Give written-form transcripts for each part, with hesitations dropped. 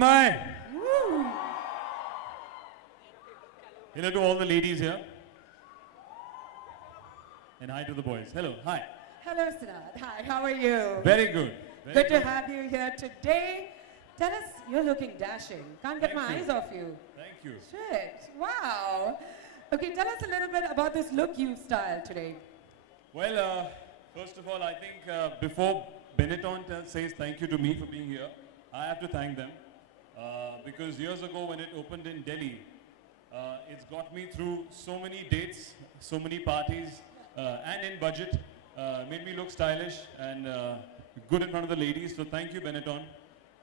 Mumbai. Hello to all the ladies here. And hi to the boys. Hello, hi. Hello, Siddharth. Hi, how are you? Very good. Good to have you here today. Tell us, you're looking dashing. Can't get my eyes off you. Thank you. Shit, wow. Okay, tell us a little bit about this look you styled today. Well, first of all, I think before Benetton says thank you to me for being here, I have to thank them. Because years ago when it opened in Delhi, it's got me through so many dates, so many parties, and in budget. Made me look stylish and good in front of the ladies. So thank you, Benetton,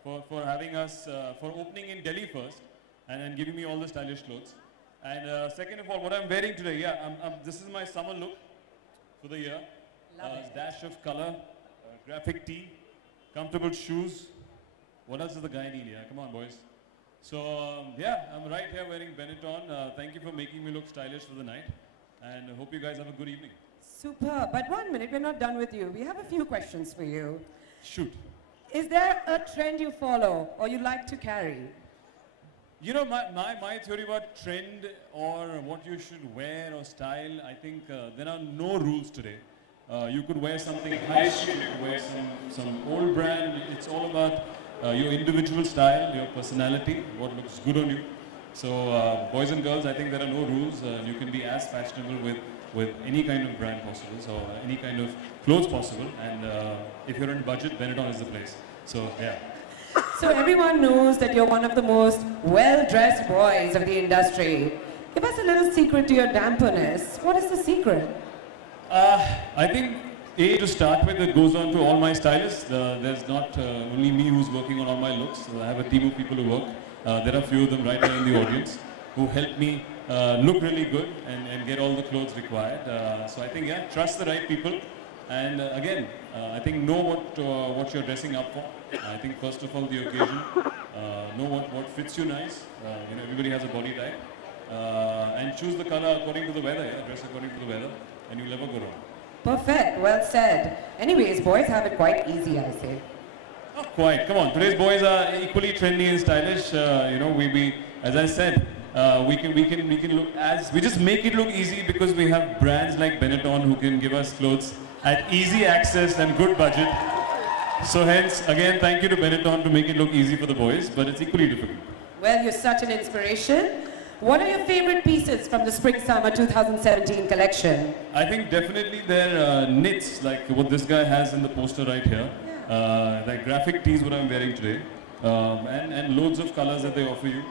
for having us, for opening in Delhi first and giving me all the stylish clothes. And second of all, what I'm wearing today, this is my summer look for the year. Dash of color, graphic tee, comfortable shoes. What else does the guy need? Yeah, come on, boys. So yeah, I'm right here wearing Benetton. Thank you for making me look stylish for the night, and I hope you guys have a good evening. Super, but 1 minute, we're not done with you. We have a few questions for you. Shoot. Is there a trend you follow or you like to carry? You know, my theory about trend or what you should wear or style, I think there are no rules today. You could wear something high street, you could wear some old brand. It's all about your individual style, your personality, what looks good on you. So boys and girls, I think there are no rules. You can be as fashionable with any kind of brand possible, so any kind of clothes possible. And if you're in budget, Benetton is the place. So yeah. So everyone knows that you're one of the most well-dressed boys of the industry. Give us a little secret to your damperness. What is the secret? I think, to start with, it goes on to all my stylists. There's not only me who's working on all my looks. I have a team of people who work. There are a few of them right here in the audience who help me look really good and get all the clothes required. So I think, yeah, trust the right people. And again, I think know what you're dressing up for. I think first of all the occasion, know what fits you nice. You know, everybody has a body type. And choose the color according to the weather, yeah? Dress according to the weather, and you'll never go wrong. Perfect, well said. Anyways, boys have it quite easy, I say. Not quite. Come on, today's boys are equally trendy and stylish. You know, we as I said, we can look as, we just make it look easy because we have brands like Benetton who can give us clothes at easy access and good budget. So hence, again, thank you to Benetton to make it look easy for the boys, but it's equally difficult. Well, you're such an inspiration. What are your favorite pieces from the Spring-Summer 2017 collection? I think definitely their knits, like what this guy has in the poster right here. Like graphic tees, what I'm wearing today. And loads of colors that they offer you,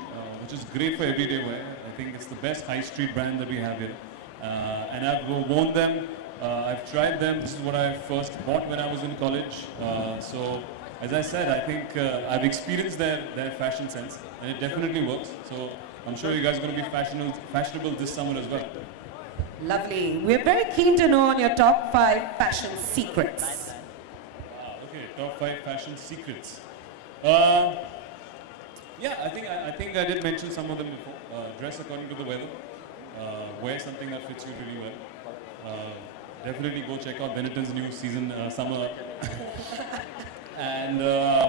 which is great for everyday wear. I think it's the best high street brand that we have here. And I've worn them, I've tried them. This is what I first bought when I was in college. So, as I said, I think I've experienced their fashion sense, and it definitely works. So, I'm sure you guys are going to be fashionable this summer as well. Lovely. We're very keen to know on your top 5 fashion secrets. Okay, top 5 fashion secrets. Yeah, I think I did mention some of them before. Dress according to the weather. Wear something that fits you really well. Definitely go check out Benetton's new season, summer. And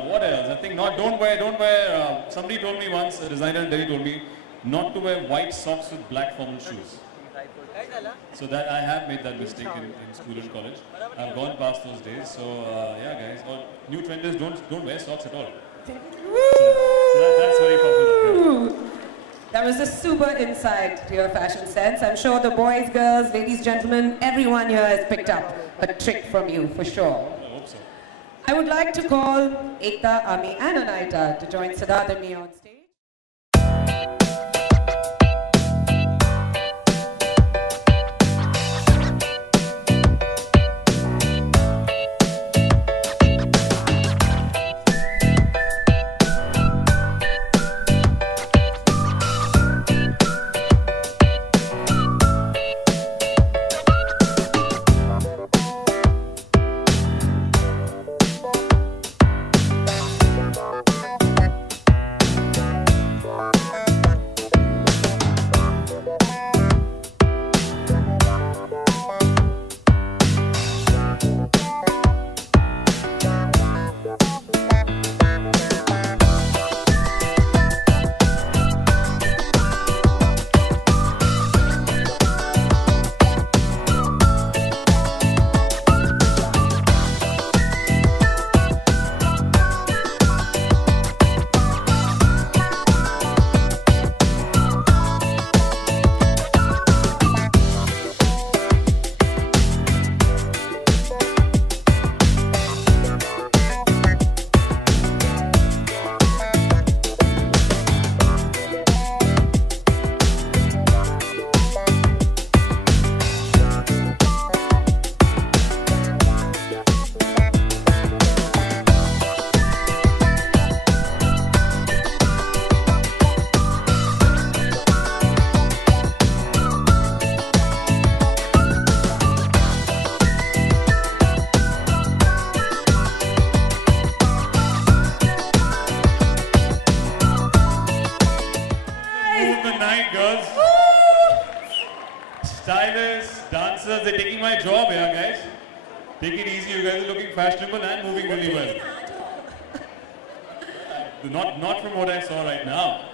what else? I think don't wear, somebody told me once, a designer in Delhi told me, not to wear white socks with black formal shoes. So that I have made that mistake in school and college. I've gone past those days. So yeah, guys, new trend is don't wear socks at all. So that's very popular. Yeah. That was a super insight to your fashion sense. I'm sure the boys, girls, ladies, gentlemen, everyone here has picked up a trick from you for sure. I hope so. I would like to call Ekta, Ami and Anaita to join Siddharth and me on stage. night, girls. Stylists, dancers, they're taking my job here, guys. Take it easy, you guys are looking fashionable and moving really well. Not from what I saw right now.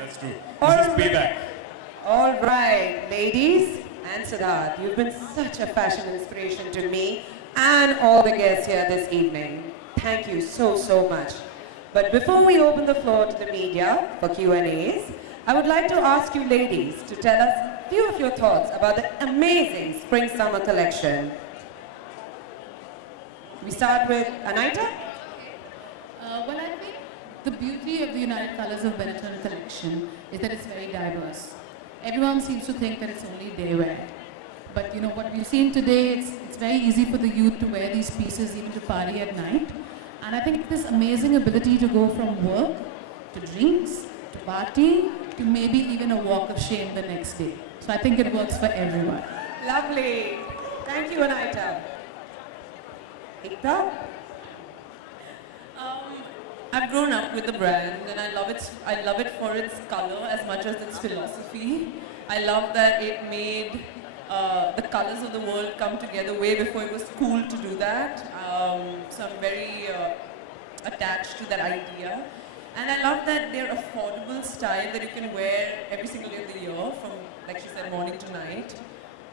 That's true. This is payback. All right, ladies and Siddharth, you've been such a fashion inspiration to me and all the guests here this evening. Thank you so, so much. But before we open the floor to the media for Q&As, I would like to ask you ladies to tell us a few of your thoughts about the amazing spring-summer collection. We start with Anaita? Well, I think the beauty of the United Colors of Benetton collection is that it's very diverse. Everyone seems to think that it's only day wear. But you know what we've seen today, it's very easy for the youth to wear these pieces even to party at night. And I think this amazing ability to go from work to drinks to party to maybe even a walk of shame the next day. So I think it works for everyone. Lovely. Thank you, Anaita. Ekta? I've grown up with the brand and I love it for its color as much as its philosophy. I love that it made the colors of the world come together way before it was cool to do that. So I'm very attached to that idea. And I love that they're affordable style that you can wear every single day of the year from, like she said, morning to night.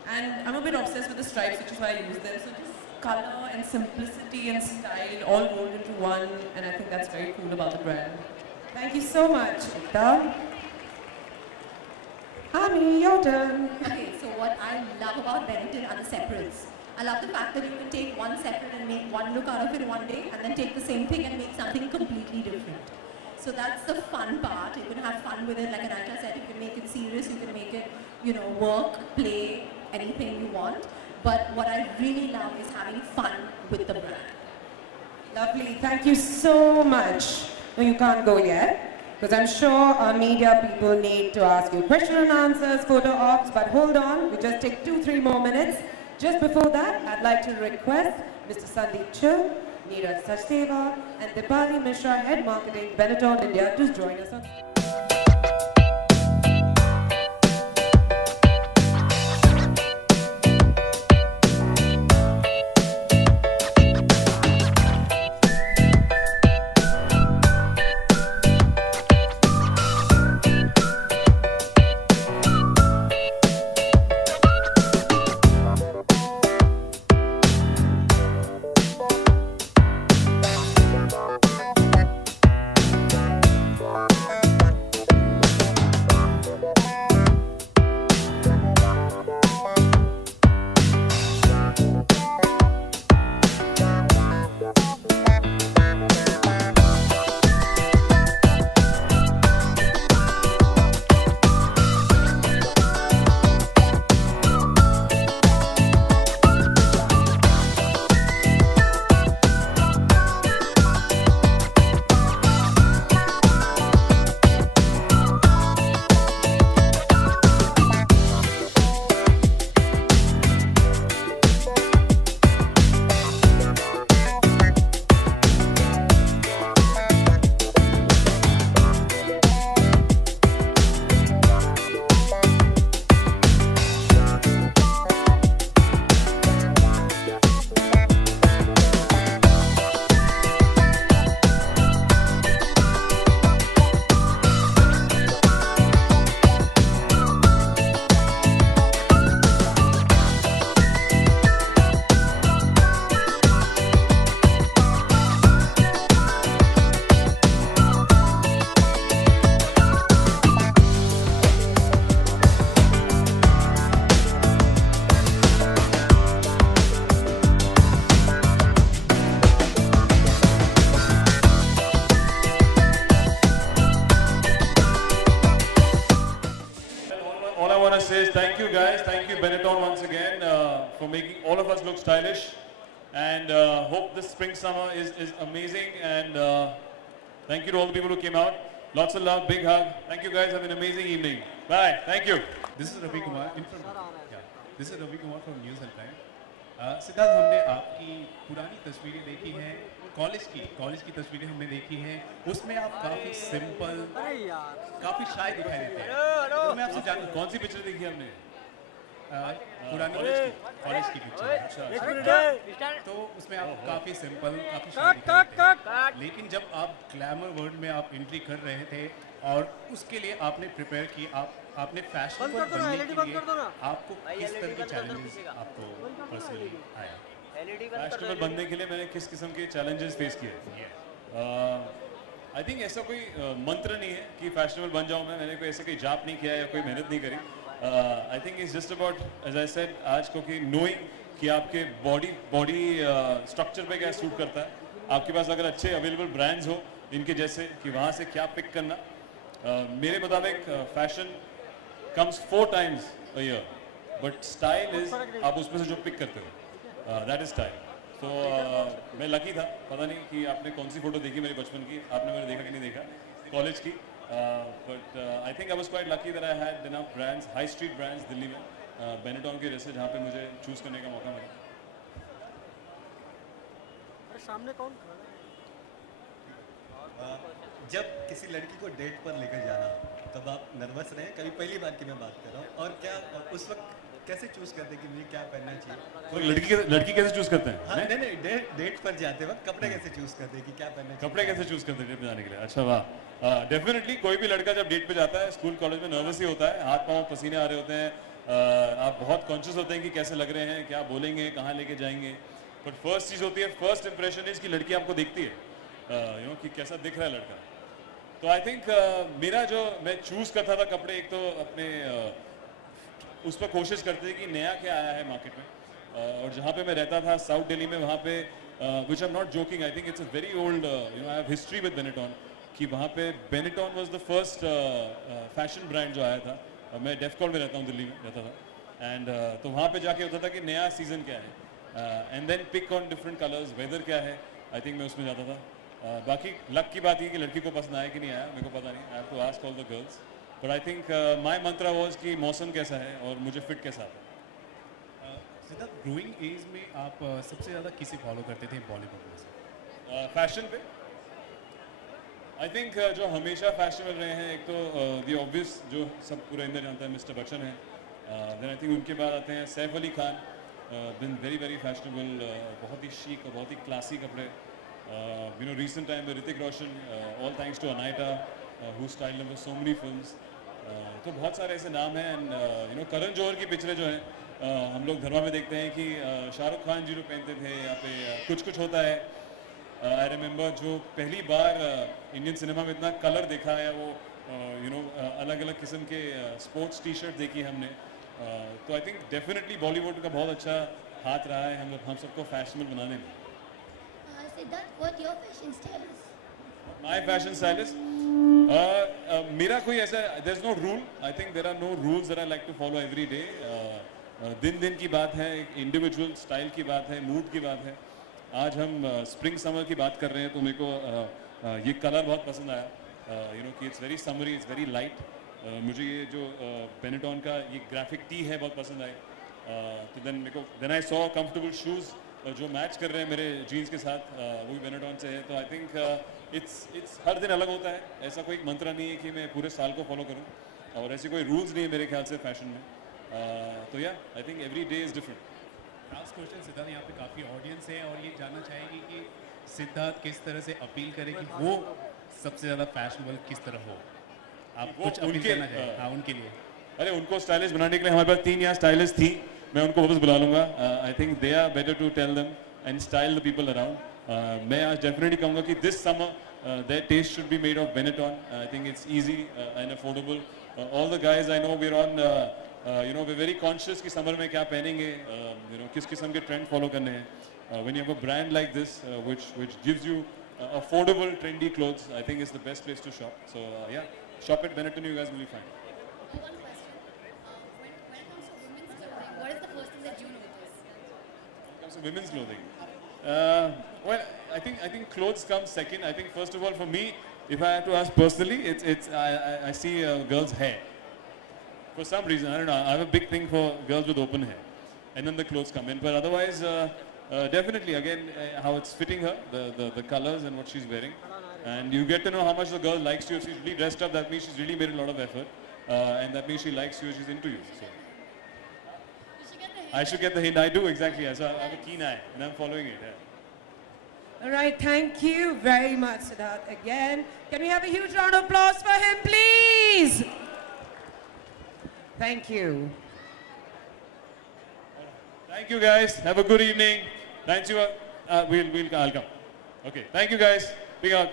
And I'm a bit obsessed with the stripes, which is why I use them. So just color and simplicity and style all rolled into one, and I think that's very cool about the brand. Thank you so much, Ekta. Ami, your turn. Okay, so what I love about Benetton are the separates. I love the fact that you can take one separate and make one look out of it one day, and then take the same thing and make something completely different. So that's the fun part. You can have fun with it, like Anaita said, you can make it serious, you can make it, you know, work, play, anything you want. But what I really love is having fun with the brand. Lovely. Thank you so much. No, you can't go yet, because I'm sure our media people need to ask you question and answers, photo ops, but hold on, we just take 2-3 more minutes. Just before that, I'd like to request Mr. Sandeep Chil, Neeraj Sachdeva, and Dipali Mishra, Head Marketing, Benetton India, to join us on. Thank you guys, thank you Benetton once again for making all of us look stylish, and hope this spring summer is amazing, and thank you to all the people who came out. Lots of love, big hug. Thank you guys, have an amazing evening. Bye, thank you. This is Ravi Kumar This is Ravi Kumar from News and Time. Siddharth, हमने आपकी पुरानी तस्वीरें देखी हैं college की तस्वीरें हमने देखी हैं, उसमें आप काफी सिंपल, काफी शाय दिखाई देते हैं। तो मैं आपसे जानूं कौन सी पिक्चर देखी आपने? पुरानी कॉलेज की पिक्चर, तो उसमें आप काफी सिंपल, काफी शाय दिखाई देते हैं। लेकिन जब आप ग्लैमर वर्ल्ड में आप एंट्री कर रहे थे और उसके लिए आपने प्रिपेयर की, आपने फैशनेबल बनने के लिए आपको किस तरह के चैलेंजेस आपको पर्सनली आया? फैशनेबल बनने के लिए मैंने किस किस्म के चैलेंजेस फेस किए? आई थिंक ऐसा कोई मंत्र नहीं है कि फैशनेबल बन जाऊँ मैं। मैंने कोई ऐसा कोई जाप नहीं किया या कोई मेहनत नहीं करी। I think it's just about, as I said आज को, कि नोइंग कि आपके बॉडी स्ट्रक्चर पे क्या सूट करता है। आपके पास अगर अच्छे अवेलेबल ब्रांड्स हो इनके जैसे, कि वहाँ से क्या पिक करना। मेरे मुताबिक fashion comes 4 times a year, but style is आप उसमें से जो पिक करते हो, that is style. So मैं लकी था, पता नहीं कि आपने कौन सी फोटो देखी मेरी बचपन की, आपने मैंने देखा कि नहीं देखा कॉलेज की, but I think I was quite lucky that I had enough brands, high street brands Delhi में, बेनेटॉन के जैसे, जहाँ पे मुझे चूज करने का मौका मिला। सामने कौन? जब किसी लड़की को डेट पर लेकर जाना, तब आप नर्वस रहे? कभी पहली बार की मैं बात कर रहा हूँ, और क्या उस वक्त कैसे चूज करते कि मुझे क्या पहनना चाहिए? और लड़की कैसे चूज करते हैं? हाँ, नहीं, डेट पर जाते वक्त कपड़े कैसे चूज करते हैं कि क्या पहनना चाहिए? कपड़े कैसे चूज करते हैं डेट पे जाने के लिए? अच्छा, वाह। डेफिनेटली कोई भी लड़का जब डेट पे जाता है, स्कूल कॉलेज में नर्वस ही होता है, हाथ पाँव पसीने आ रहे होते हैं, आप बहुत कॉन्शियस होते हैं कि कैसे लग रहे हैं, क्या बोलेंगे, कहाँ लेके जाएंगे। बट फर्स्ट चीज़ होती है, फर्स्ट इंप्रेशन इज कि लड़की आपको देखती है, कि कैसा दिख रहा है लड़का। तो आई थिंक मेरा जो मैं चूज़ करता था कपड़े, एक तो अपने उस पर कोशिश करते थे कि नया क्या आया है मार्केट में, और जहाँ पे मैं रहता था साउथ दिल्ली में, वहाँ पे which I am not joking, I think it's a very old, I have history with Benetton, कि वहाँ पे Benetton was the first fashion brand जो आया था। मैं डेफकॉन में रहता हूँ, दिल्ली में रहता था, एंड तो वहाँ पे जाके होता था कि नया सीज़न क्या है, and then pick on different colours, weather क्या है, आई थिंक मैं उसमें जाता था। बाकी लक की बात ये कि लड़की को पसंद आया कि नहीं आया मेरे को पता नहीं, I have to ask all the girls, but I think my mantra was कि मौसम कैसा है और मुझे फिट कैसा आता है। सिद्धार्थ, ग्रोइंग एज में आप सबसे ज़्यादा किसे फॉलो करते थे बॉलीवुड में से? फैशन पे आई थिंक जो हमेशा फैशनेबल रहे हैं, एक तो दी ऑब्वियस जो सब पूरा इंडिया जानता है, मिस्टर बच्चन है, देन आई थिंक उनके बाद आते हैं Saif Ali Khan, been very fashionable, बहुत ही शीक और बहुत ही क्लासी कपड़े। You know, recent time with Hrithik Roshan, all thanks to Anaita, who styled him for so many films. तो बहुत सारे ऐसे नाम हैं, and you know Karan Johar की पिक्चरें जो हैं हम लोग धर्मा में देखते हैं कि शाहरुख खान जी जो पहनते थे, यहाँ पे कुछ होता है। आई रिमेंबर जो पहली बार इंडियन सिनेमा में इतना कलर देखा है, वो यू नो अलग अलग किस्म के स्पोर्ट्स टी शर्ट देखी हमने, तो आई थिंक डेफिनेटली बॉलीवुड का बहुत अच्छा हाथ रहा है हम सबको फैशनेबल बनाने में। Siddharth, what your fashion style is? My fashion style is मेरा कोई ऐसा, there's no rule. I think there are no rules that I like to follow every day. दिन की बात है, एक इंडिविजुअल स्टाइल की बात है, मूड की बात है। आज हम स्प्रिंग समर की बात कर रहे हैं, तो मेरे को ये कलर बहुत पसंद आया, यू नो कि it's very summary, it's very light. मुझे ये जो बेनेटॉन का ये ग्राफिक टी है बहुत पसंद आई, तो then I saw comfortable shoes जो मैच कर रहे हैं मेरे जीन्स के साथ, वो भी बेनेटॉन से है। तो आई थिंक इट्स हर दिन अलग होता है, ऐसा कोई मंत्र नहीं है कि मैं पूरे साल को फॉलो करूं, और ऐसे कोई रूल्स नहीं है मेरे ख्याल से फैशन में। तो या I think every day is different. Last question Siddharth, यहाँ पे काफ़ी ऑडियंस है और ये जानना चाहेगी कि सिद्धार्थ किस तरह से अपील करे कि वो सबसे ज़्यादा फैशनेबल किस तरह हो। आप कुछ अपील करना चाहेंगे? हाँ, उनके लिए। अरे उनको स्टाइलिश बनाने के लिए हमारे पास 3 यहाँ स्टाइलिश थी, मैं उनको वापस बुला लूँगा। I think they are better to tell them and style the people around. मैं आज डेफिनेटली कहूँगा कि this summer there taste should be made of Benetton. I think it's easy and affordable. All the guys I know we are on, you know we very conscious कि summer में क्या पहनेंगे, you know किस किस्म के trend follow करने हैं। When you have a brand like this which gives you affordable trendy clothes, I think it's the best place to shop. So yeah, shop at Benetton, you guys will be fine. One question. When it comes to women's clothing, what is the first thing that you notice? When it comes to women's clothing, well, I think clothes come second. I think first of all for me, if I have to ask personally, I see girls' hair. For some reason, I don't know. I have a big thing for girls with open hair, and then the clothes come in. But otherwise, Definitely, again, how it's fitting her, the colors and what she's wearing. And you get to know how much the girl likes you. If she's really dressed up, that means she's really made a lot of effort. And that means she likes you, she's into you. So. I should get the hint. I do, exactly. So I have a keen eye and I'm following it. Yeah. All right, thank you very much, Siddharth, again. Can we have a huge round of applause for him, please? Thank you. Thank you, guys. Have a good evening. Thank you. I'll come. Okay. Thank you, guys. Big hug.